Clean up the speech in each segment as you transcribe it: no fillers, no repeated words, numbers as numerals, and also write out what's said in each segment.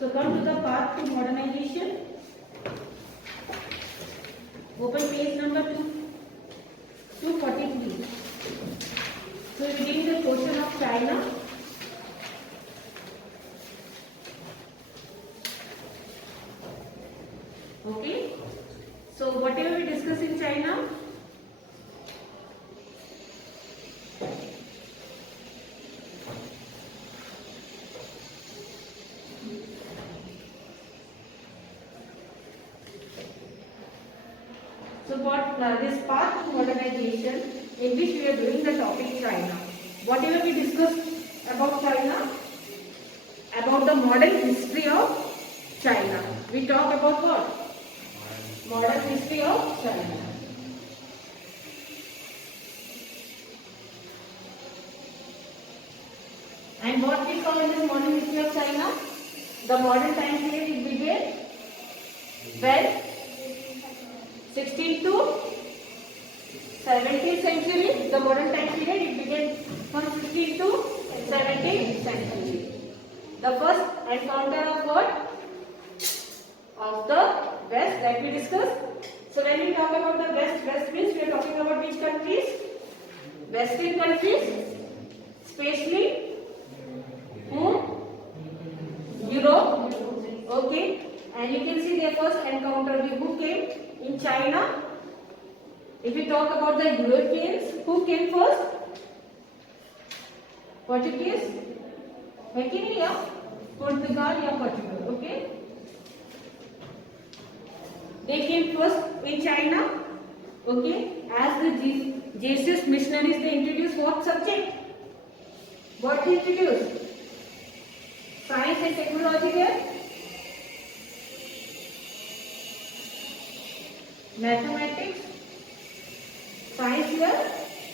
So come to the path to modernization. Open page number 243. So reading the question of China. Okay. So whatever we discuss in China. So what this path to modernization in which we are doing the topic China. Whatever we discussed about China, about the modern history of China. We talk about what? Modern history of China. And what we saw in this modern history of China? The modern time period it began when 16th to 17th century. The modern time period it began from 16th to 17th century. The first encounter of what? Of the West that we discussed. So when we talk about the West, West means we are talking about which countries? Western countries, especially whom? Europe. Okay. And you can see their first encounter with who came in China. If we talk about the Europeans, who came first? Portuguese? Portugal, Portugal. Okay. They came first in China. Okay. As the Jesus missionaries, they introduced what subject? What they introduced? Science and technology there. Mathematics, science here,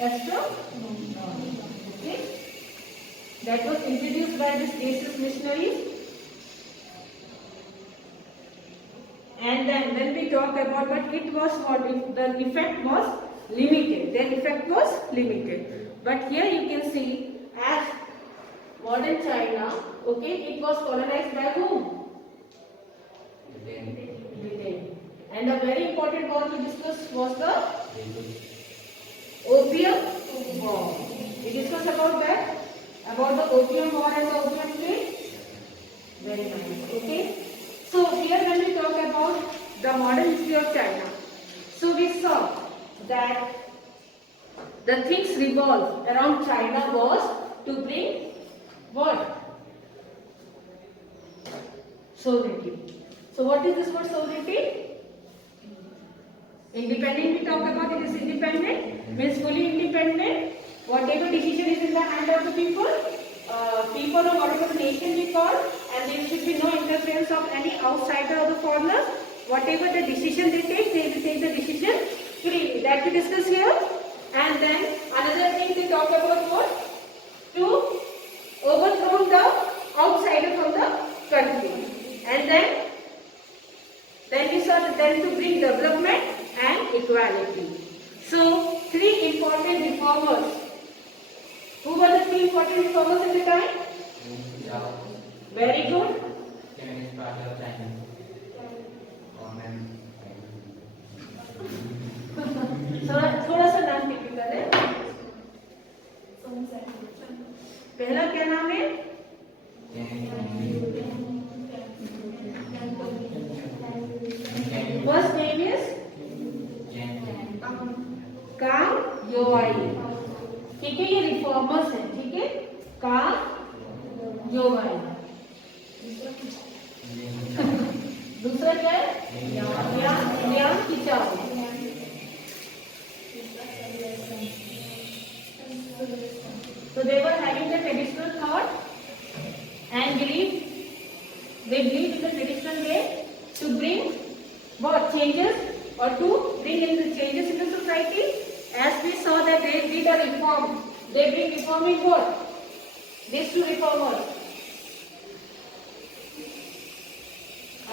astronomy. Okay, that was introduced by this Jesus missionaries. And then when we talk about, but it was what if the effect was limited. Their effect was limited. But here you can see as modern China. Okay, it was colonized by whom? Britain. And a very important war to discuss was the Opium War. We discussed about that, about the Opium War and the Opium Trade. Very nice. Okay. So here when we talk about the modern history of China, so we saw that the things revolved around China was to bring what? Sovereignty. So what is this word sovereignty? Independent we talk about, it is independent, means fully independent. Whatever decision is in the hand of the people or whatever the nation we call, and there should be no interference of any outsider or the foreigner. Whatever the decision they will take the decision freely. That we discuss here. And then another thing we talk about what? To overthrow the outsider from the country. And then we saw that then to bring development and equality. So, three important reformers. Who were the three important reformers at the time? Very good. थोड़ा सा नाम typical है. पहला क्या नाम है? First name is Kang Youwei. ठीक है, ये रिफॉर्मर्स हैं. ठीक है, कांग योवाई. दूसरा क्या है? Liang किचाओ. So they were having the traditional thought and they believed in the traditional way to bring what changes or to bring in the changes in the society. As we saw that they did a reform. They bring reform in what? These two reformers.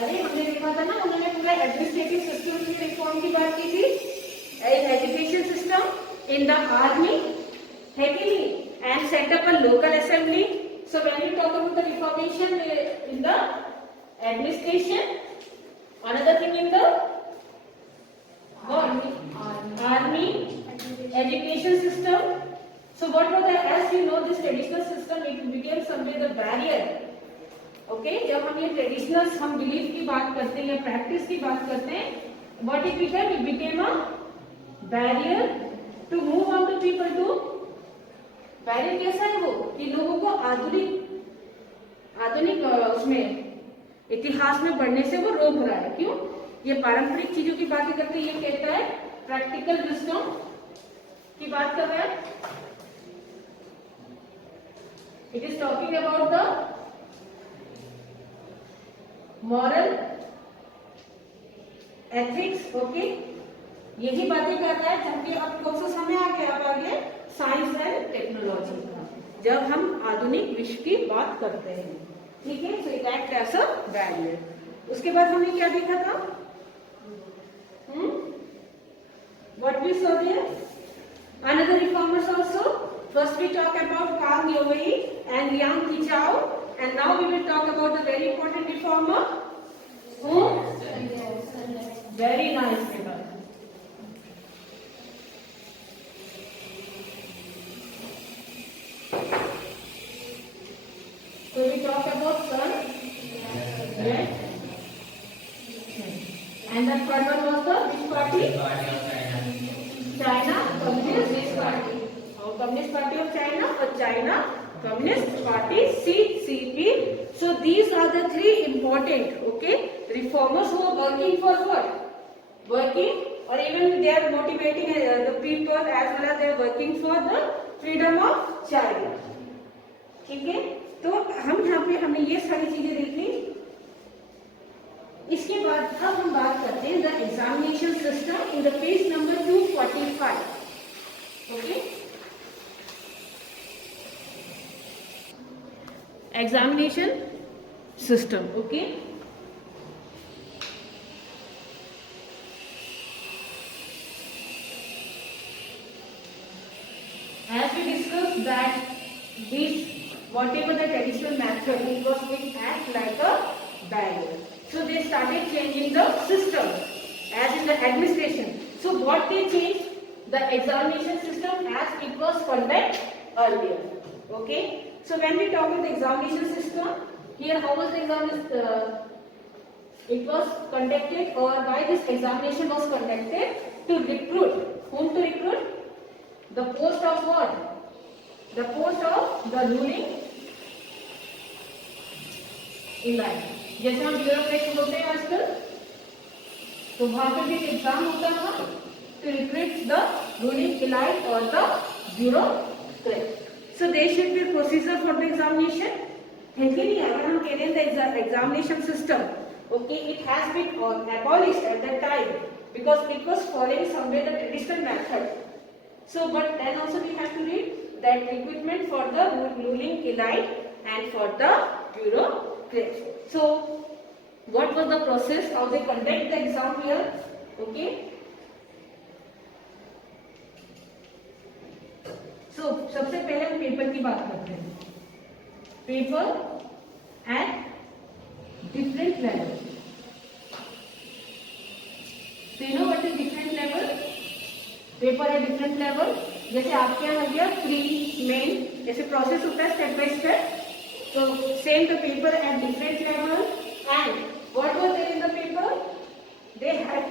अरे हमने देखा था ना, उन्होंने पूरा administrative system की reform की बात की थी. Education system in the army है कि नहीं, and set up a local assembly. So when we talk about the reformation in the administration. Another thing in the what? Army, education system. So what was the, as you know, this traditional system, it became somewhere the barrier. Okay, जब हम ये traditional हम belief की बात करते हैं या practice की बात करते हैं, what it became a barrier to move on the people to. Barrier कैसा है वो कि लोगों को आधुनिक उसमें इतिहास में बढ़ने से वो रोक रहा है. क्यों? ये पारंपरिक चीजों की बातें करते, ये कहता है प्रैक्टिकल विजडम की बात कर रहा है. It is talking about the moral ethics. Okay, यही बातें कर रहा है. जबकि अब कौन सा समय आ गया? अब आ गया साइंस एंड टेक्नोलॉजी का, जब हम आधुनिक विश्व की बात करते हैं. ठीक है, so it act as a barrier. उसके बाद हमने क्या देखा था? What we saw there? Another reformers also. First we talk about कार्ल Youwei and Liang Qichao, and now we will talk about the very important reformer. Very nice paper. So we talk about sun, yes, and the third one was the which party? China Communist Party. Or Communist Party of China or China Communist Party, CCP. So these are the three important, okay, reformers who are working for what? Working, or even they are motivating the people, as well as they are working for the freedom of China. ठीक है, तो हम यहाँ पे हमने ये सारी चीजें देख ली. इसके बाद अब हम बात करते हैं the examination system in the page number 245. Okay, examination system. Okay, as we discussed that this whatever the traditional method, it was being act like a barrier. So they started changing the system as in the administration. So what they changed? The examination system as it was conducted earlier. Okay. So when we talk about the examination system, here how was the examination? It was conducted, or why this examination was conducted? To recruit. Whom to recruit? The post of what? The post of the ruling elite. जैसे हम bureaucrat होते हैं आजकल, तो वहां पर भी exam होता था to recruit the ruling elite or the bureaucrat. So there should be a procedure for the examination. है कि नहीं? अगर हम कह रहे हैं the examination system, okay, it has been abolished at that time because it was following somewhere the traditional method. So, but then also we have to read that recruitment for the ruling elite and for the bureaucrat. So, what was the process? How they conduct the exam here? Okay. So, सबसे पहले हम paper की बात करते हैं. Paper at different level. So you know what is different level? Paper at different level. जैसे आपके यहाँ गया प्री मेन, जैसे प्रोसेस होता है step by step. So same the paper at different level. And what was there in the paper? They had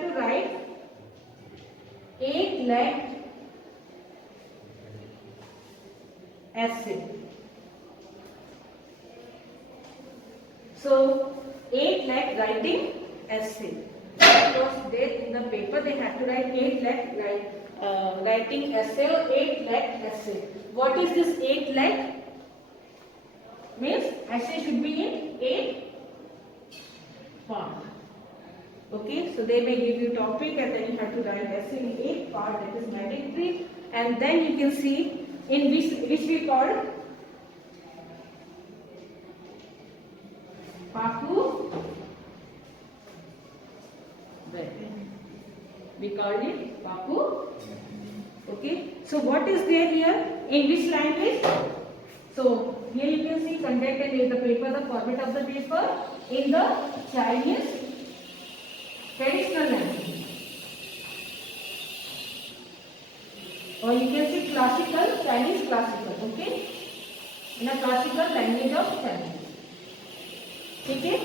to write 8 lakh essay. So 8 lakh writing essay. That was there in the paper. They had to write 8 lakh writing essay or 8 lakh essay. What is this 8 lakh? Means essay should be in 8 part. Okay, so they may give you topic and then you have to write essay in 8 part. That is mandatory. And then you can see in which we call Paku. We call it Paku. Okay, so what is there here? In which language? So here you can see content and the paper, the format of the paper in the Chinese traditional language, or you can see classical Chinese classical. Okay, in a classical language of Chinese. ठीक है,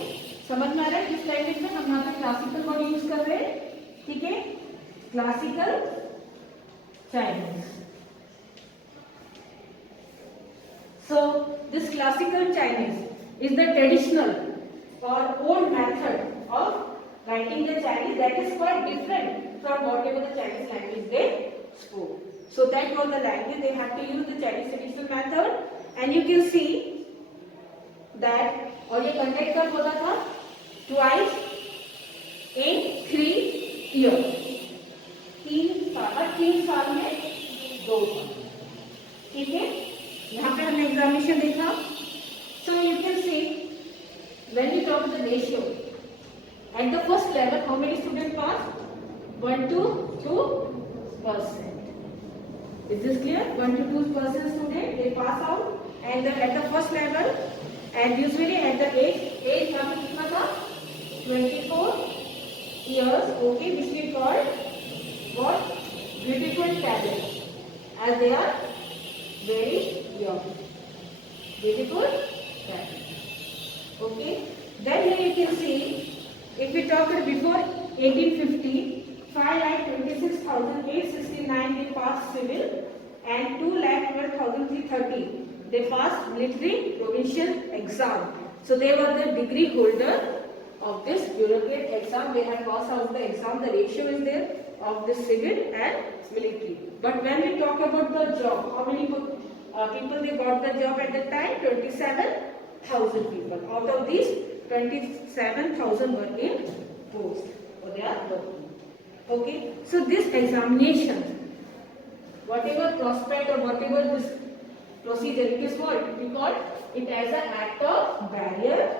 समझ में आ रहा है? इस language में हम यहाँ पे क्लासिकल वर्ड यूज कर रहे हैं. ठीक है, classical Chinese. So this classical Chinese is the traditional or old method of writing the Chinese that is quite different from whatever the Chinese language they spoke. So that was the language they had to use the Chinese traditional method, and you can see that. और ये content कब होता था? Twice in 3 years. 3 साल में 2 बार. ठीक है, यहाँ पे हमने एग्जामिनेशन देखा. So you can see when we talk the ratio at the first level, how many students pass? 1 to 2%. Is this clear? 1 to 2% student they pass out, and at the first level, and usually at the age यहाँ पे कितना था? 24 years. Okay, which we call what? Beautiful talent, as they are very young. Beautiful talent. Okay. Then here you can see, if we talk before 1850, 5,26,869 they passed civil, and 2,12,330 they passed military provincial exam. So they were the degree holder of this bureaucrat exam. They had passed out the exam. The ratio is there of the civil and military. But when we talk about the job, how many people they got the job at that time? 27,000 people. Out of these, 27,000 were in post, or they are working. Okay. So this examination, whatever prospect or whatever this procedure, it is what we call it as an act of barrier.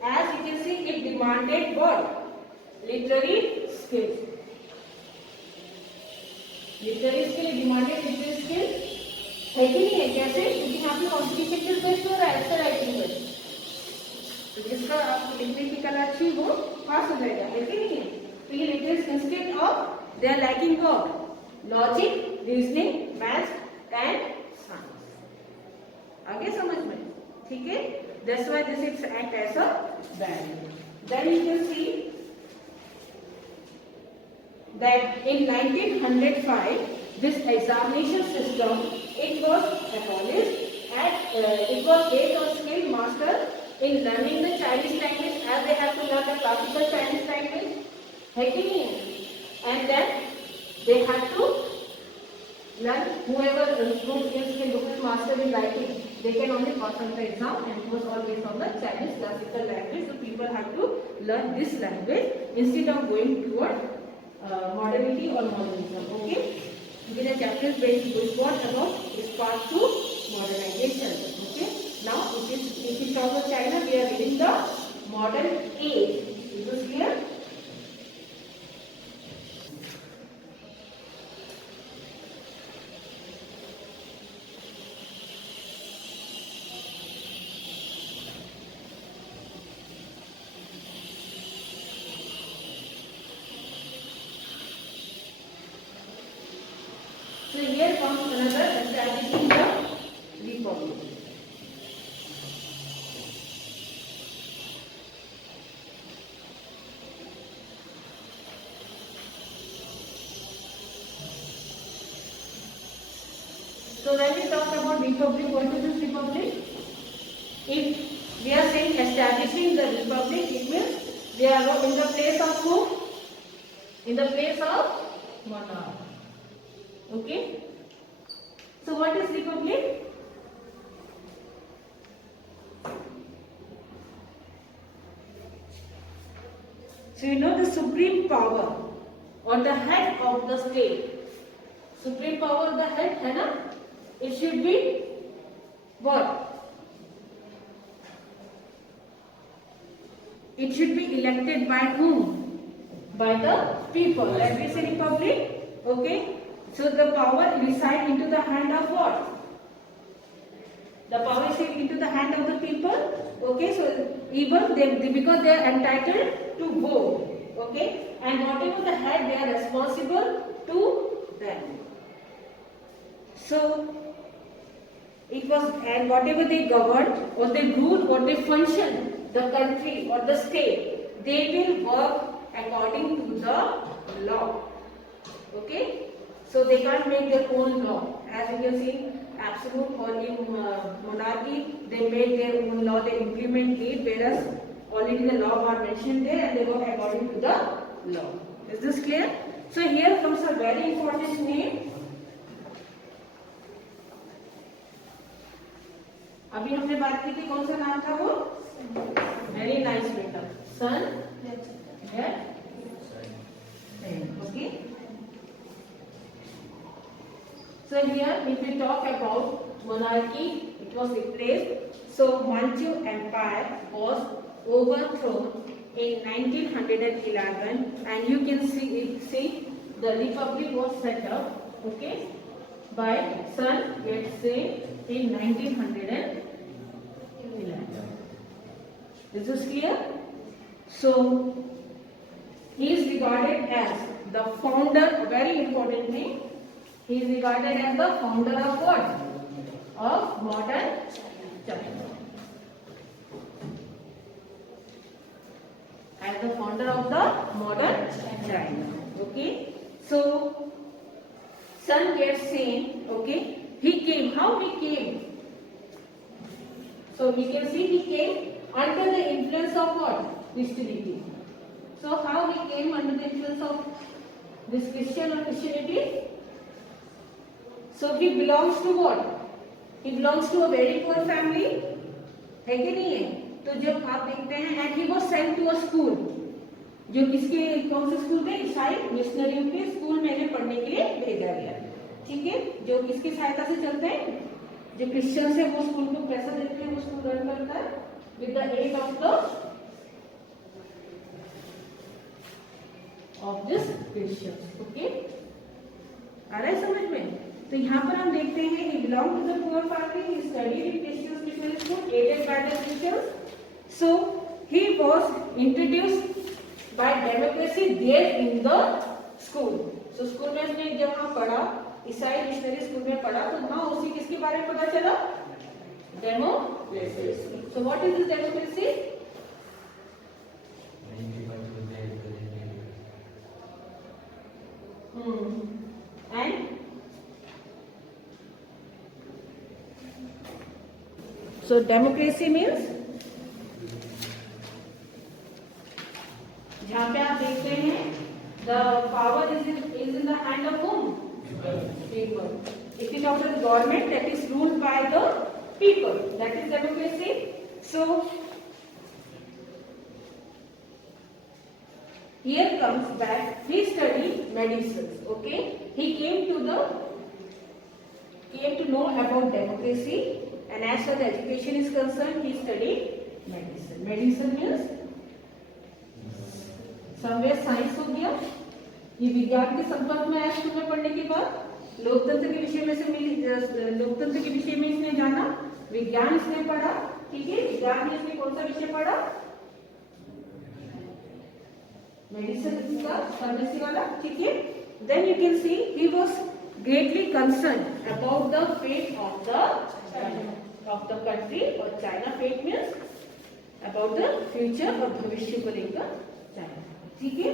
As you can see, it demanded what? Literary skills. Literary skill demanded literary skill. है कि नहीं है? कैसे? क्योंकि यहाँ पे competition किस base पे हो रहा है? ऐसा राइटिंग में. तो जिसका आपको लिखने की कला अच्छी वो पास हो जाएगा. है कि नहीं है? तो ये literary instead of they are lacking of logic, reasoning, maths and आगे समझ में. ठीक है, that's why this is act as a barrier. Then you can see that in 1905 this examination system it was abolished, and it was based on skilled master in learning the Chinese language, as they have to learn the classical Chinese language. है कि नहीं है? And then they had to learn whoever is skilled master in writing. They can only pass on the exam, and it was all based on the Chinese classical language. So people have to learn this language instead of going toward modernity or modernism. Okay. Then the chapter is based what about is part 2 modernization. Okay. Now if we talk about China, we are reading the modern age. Is this clear? So here comes another establishing the republic. So when we talk about republic, what is this republic? If we are saying establishing the republic, it means we are in the place of who? In the place of monarch. Okay. So what is republic? So you know the supreme power or the head of the state. Supreme power of the head, है ना? It should be what? It should be elected by whom? By the people. Let me say republic. Okay. So the power resides into the hand of what? The power is hand of the people. Okay, so even they because they are entitled to vote. Okay, and whatever the head, they are responsible to them. So it was, and whatever they govern or they rule or they function the country or the state, they will work according to the law. Okay, so they can't make their own law. As you can see, absolute or in monarchy, they make their own law, they implement it, whereas already the law are mentioned there and they work according to the law. Is this clear? So here comes a very important name. अभी हमने बात की थी, कौन सा नाम था वो? वेरी नाइस बेटा, सन head. Okay, so here if we talk about monarchy, it was replaced. So Manchu Empire was overthrown in 1911 and you can see the republic was set up, okay, by Sun Yat-sen in 1911. Is this clear? So he is regarded as the founder, very important thing, he is regarded as the founder of what? Of modern China. As the founder of the modern China. Okay, so Sun Yat-sen, okay, he came. How he came? So we can see he came under the influence of what? Christianity. So how he came under the influence of this Christian or Christianity? So he belongs to what? He belongs to a very poor family. है कि नहीं है? तो जब आप देखते हैं, and he was sent to a school, जो किसके, कौन से स्कूल में? ईसाई मिशनरियों के स्कूल में इन्हें पढ़ने के लिए भेजा गया। ठीक है, जो किसकी सहायता से चलते हैं? जो क्रिश्चियन है वो स्कूल को पैसा देते हैं, वो स्कूल रन करता है with the aid of this Christians. Okay, आ रहा है समझ में? तो यहाँ पर हम देखते हैं he belonged to the poor family, he studied in Christian missionary school aided by the Christians. So he was introduced by democracy there in the school. So school में उसने जब वहाँ पढ़ा, ईसाई मिशनरी स्कूल में पढ़ा, तो वहाँ उसी किसके बारे में पता चला? Democracy. So what is this democracy? And so democracy means, जहाँ पे आप देखते हैं the power is in the hand of whom? People. It is of the government that is ruled by the people. That is democracy. So here comes back. He studied medicine. Okay. He came to know about democracy, and as far as education is concerned, he studied medicine. Medicine means somewhere science हो गया। ये विज्ञान के संपर्क में आया school में पढ़ने के बाद। लोकतंत्र के विषय में लोकतंत्र के विषय में इसने जाना, विज्ञान इसने पढ़ा। ठीक है, विज्ञान में इसने कौन सा विषय पढ़ा? मेडिसिन का, फार्मेसी वाला। ठीक है, then you can see he was greatly concerned about the fate of the country, और China fate means about the future और भविष्य को लेकर चाइना। ठीक है,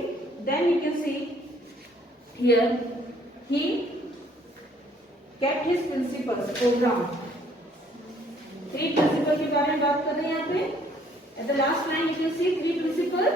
then you can see here he kept his principles program। 3 principles के बारे में बात कर रहे हैं यहाँ पे। At the last line you can see 3 principles